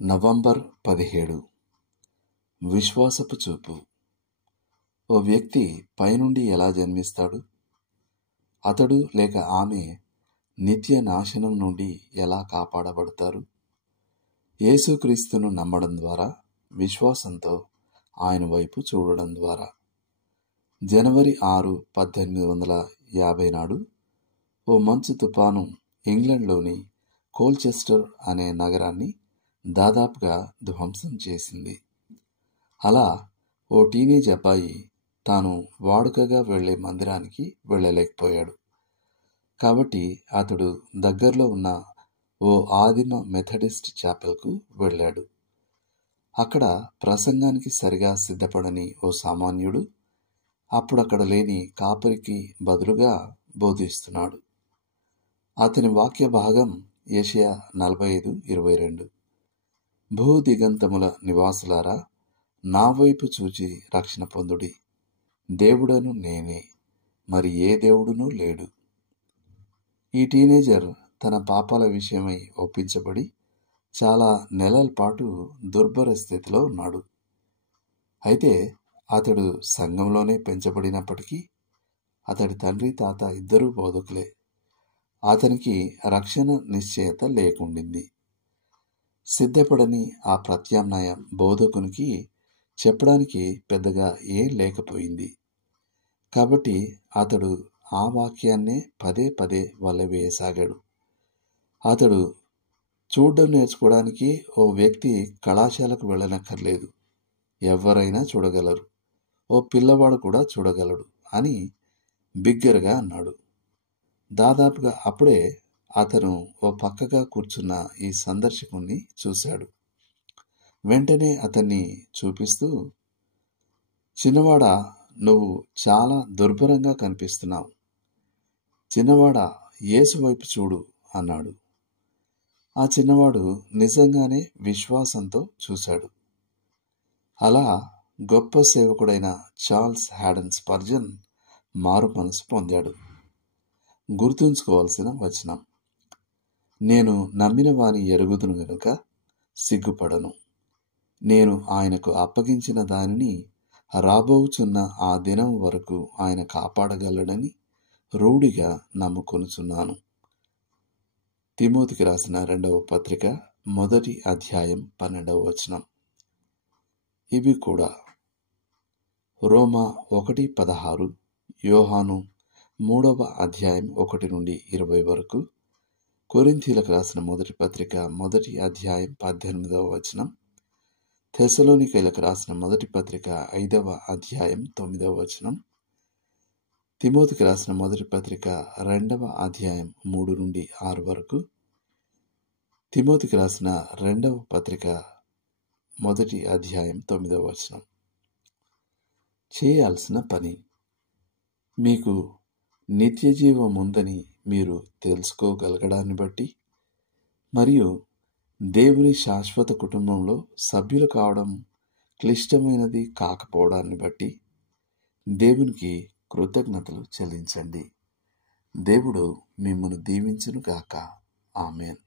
November 17 విశ్వాసపు చూపు. ఓ వ్యక్తి పైనుండి ఎలా జన్మిస్తాడు? అతడు లేక ఆమె నిత్య నాశనం నుండి ఎలా కాపాడబడతారు? యేసుక్రీస్తును నమ్మడం ద్వారా, విశ్వాసంతో ఆయన వైపు చూడడం ద్వారా. జనవరి 6, 1850 నాడు ఓ మంచు తుపాను ఇంగ్లండ్లోని కోల్చెస్టర్ అనే నగరాన్ని దాదాపుగా ధ్వంసం చేసింది. అలా ఓ టీనేజ్ అబ్బాయి తాను వాడుకగా వెళ్లే మందిరానికి వెళ్ళలేకపోయాడు. కాబట్టి అతడు దగ్గరలో ఉన్న ఓ ఆదిమ మెథడిస్ట్ చాపెల్కు వెళ్ళాడు. అక్కడ ప్రసంగానికి సరిగా సిద్ధపడని ఓ సామాన్యుడు అప్పుడక్కడ లేని కాపరికి బదులుగా బోధిస్తున్నాడు. అతని వాక్య భాగం యెషయా 45:22. భూదిగంతముల నివాసులారా, నా వైపు చూచి రక్షణ పొందుడి. దేవుడను నేనే, మరి ఏ దేవుడునూ లేడు. ఈ టీనేజర్ తన పాపాల విషయమై ఒప్పించబడి చాలా నెలల పాటు దుర్భర స్థితిలో ఉన్నాడు. అయితే అతడు సంఘంలోనే పెంచబడినప్పటికీ అతడి తండ్రి తాత ఇద్దరూ బోధకులే. అతనికి రక్షణ నిశ్చయత లేకుండింది. సిద్ధపడని ఆ ప్రత్యామ్నాయ బోధకునికి చెప్పడానికి పెద్దగా ఏం లేకపోయింది. కాబట్టి అతడు ఆ వాక్యాన్నే పదే పదే వల్లవేయసాగాడు. అతడు చూడడం నేర్చుకోవడానికి ఓ వ్యక్తి కళాశాలకు వెళ్ళనక్కర్లేదు, ఎవరైనా చూడగలరు, ఓ పిల్లవాడు కూడా చూడగలడు అని బిగ్గరగా అన్నాడు. దాదాపుగా అప్పుడే అతను ఓ పక్కగా కూర్చున్న ఈ సందర్శకుణ్ణి చూశాడు. వెంటనే అతన్ని చూపిస్తూ, చిన్నవాడా, నువ్వు చాలా దుర్భరంగా కనిపిస్తున్నావు. చిన్నవాడా, యేసు వైపు చూడు అన్నాడు. ఆ చిన్నవాడు నిజంగానే విశ్వాసంతో చూశాడు. అలా గొప్ప సేవకుడైన చార్ల్స్ హ్యాడన్ స్పర్జన్ మారు మనసు పొందాడు. గుర్తుంచుకోవాల్సిన వచనం: నేను నమ్మిన వాని ఎరుగుదును గనుక సిగ్గుపడను. నేను ఆయనకు అప్పగించిన దానిని రాబోచున్న ఆ దినం వరకు ఆయన కాపాడగలడని రూఢిగా నమ్ముకొనుచున్నాను. తిమోతికి రాసిన 2వ పత్రిక 1వ అధ్యాయం 12వ వచనం. ఇవి కూడా రోమా 1:16, యోహాను 3వ అధ్యాయం 1 నుండి 20 వరకు, కొరింథీలకు రాసిన 1వ పత్రిక 1వ అధ్యాయం 18వ వచనం, థెసలోనికైలకు రాసిన 1వ పత్రిక 5వ అధ్యాయం 9వ వచనం, తిమోతికి రాసిన 1వ పత్రిక 2వ అధ్యాయం 3 నుండి 6 వరకు, తిమోతికి రాసిన 2వ పత్రిక 1వ అధ్యాయం 9వ వచనం. చేయాల్సిన పని: మీకు నిత్య జీవం ఉందని మీరు తెలుసుకోగలగడాన్ని బట్టి, మరియు దేవుని శాశ్వత కుటుంబంలో సభ్యులు కావడం క్లిష్టమైనది కాకపోవడాన్ని బట్టి దేవునికి కృతజ్ఞతలు చెల్లించండి. దేవుడు మిమ్మును దీవించును గాక. ఆమేన్.